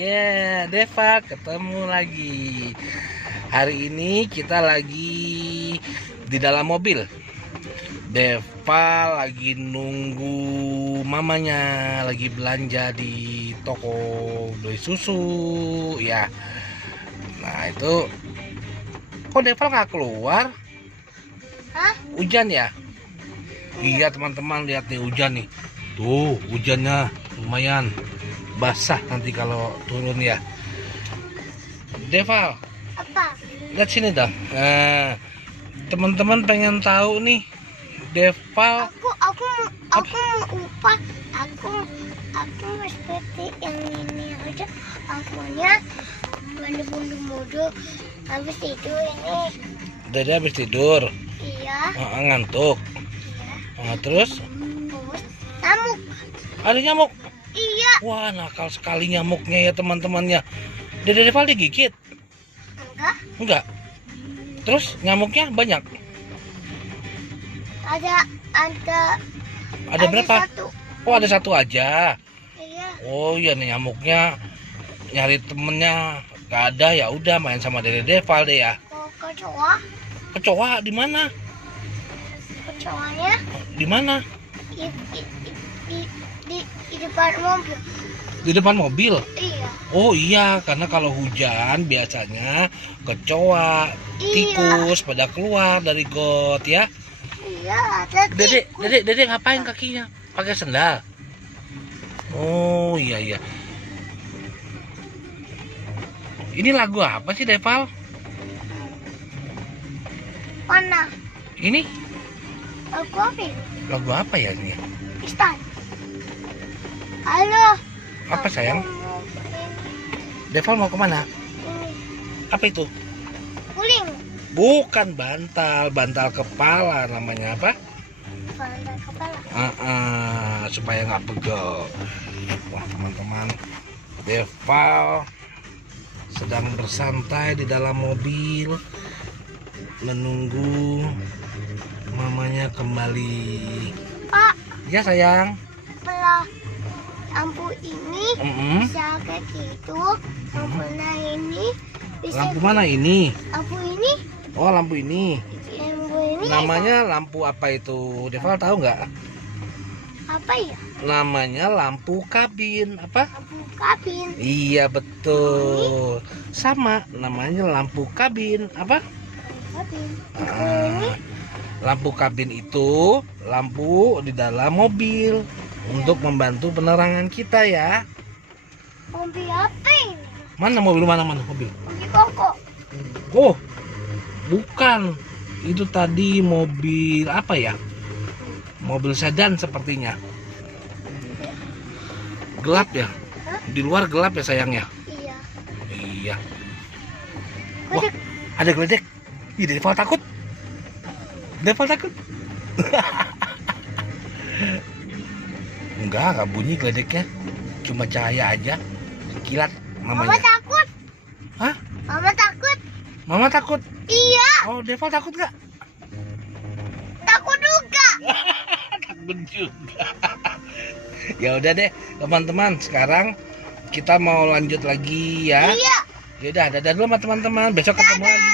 Deva ketemu lagi. Hari ini kita lagi di dalam mobil. Deva lagi nunggu mamanya lagi belanja di toko beli susu ya. Nah itu kok Deva nggak keluar? Hah? Hujan ya? Iya teman-teman, lihat nih hujan nih. Tuh hujannya lumayan basah nanti kalau turun ya. Deva, Apa? lihat sini dah. Teman-teman pengen tahu nih, Deva. Aku mau upah. Aku mau seperti yang ini aja. Akunya bundu mudu. Habis itu ini. Dede habis tidur. Iya. Ngantuk. Iya. Terus Terus nyamuk. ada nyamuk. Iya. Wah, nakal sekali nyamuknya ya teman-temannya. Dede Deva digigit? Enggak. Enggak. Terus nyamuknya banyak? Ada berapa? Satu. Oh, ada satu aja. Iya. Oh iya nih, nyamuknya nyari temennya gak ada, ya udah main sama Dede Deva deh ya. Kecoa. Kecoa di mana? Kecoanya Di mana? di depan mobil. Di depan mobil. Iya. Oh iya, karena kalau hujan biasanya kecoa, Iya. tikus pada keluar dari got ya. Iya. Tapi Dede ngapain kakinya? Pakai sendal. Oh iya. Ini lagu apa sih, Deval? mana? Ini Aku apa? lagu apa ya ini? Istan. Halo. Apa sayang? Aku mau Deval mau kemana? ini. Apa itu? Guling. Bukan bantal, bantal kepala namanya apa? Bantal kepala. Supaya nggak pegel. Wah teman-teman, Deval sedang bersantai di dalam mobil menunggu mamanya kembali. Pak, Ya sayang. sebelah lampu ini bisa kayak gitu. Lampunya ini bisa. Lampu mana ini? Lampu ini. Oh lampu ini. Lampu ini. Namanya lampu apa itu? Deval tahu nggak? Apa ya? Namanya lampu kabin. Apa? Lampu kabin. Iya betul. Sama namanya lampu kabin. Apa? Kabin. Lampu kabin itu lampu di dalam mobil untuk membantu penerangan kita ya. Mobil apa ini? Mana mobil? Mana mobil? Mobil koko. Oh, bukan. Itu tadi mobil apa ya? Mobil sedan sepertinya. Gelap ya? Di luar gelap ya sayang ya? Iya. Iya. Wah, ada geledek. Ih, Deval takut. Deval takut. Enggak bunyi geledeknya. Cuma cahaya aja. Kilat Mama namanya. takut. Hah? Mama takut. Mama takut? Iya. Oh, Deval takut nggak? Takut juga. Takut juga. Ya udah deh, teman-teman. Sekarang kita mau lanjut lagi ya. Iya. Ya udah, dadah dulu sama teman-teman. Besok ketemu lagi.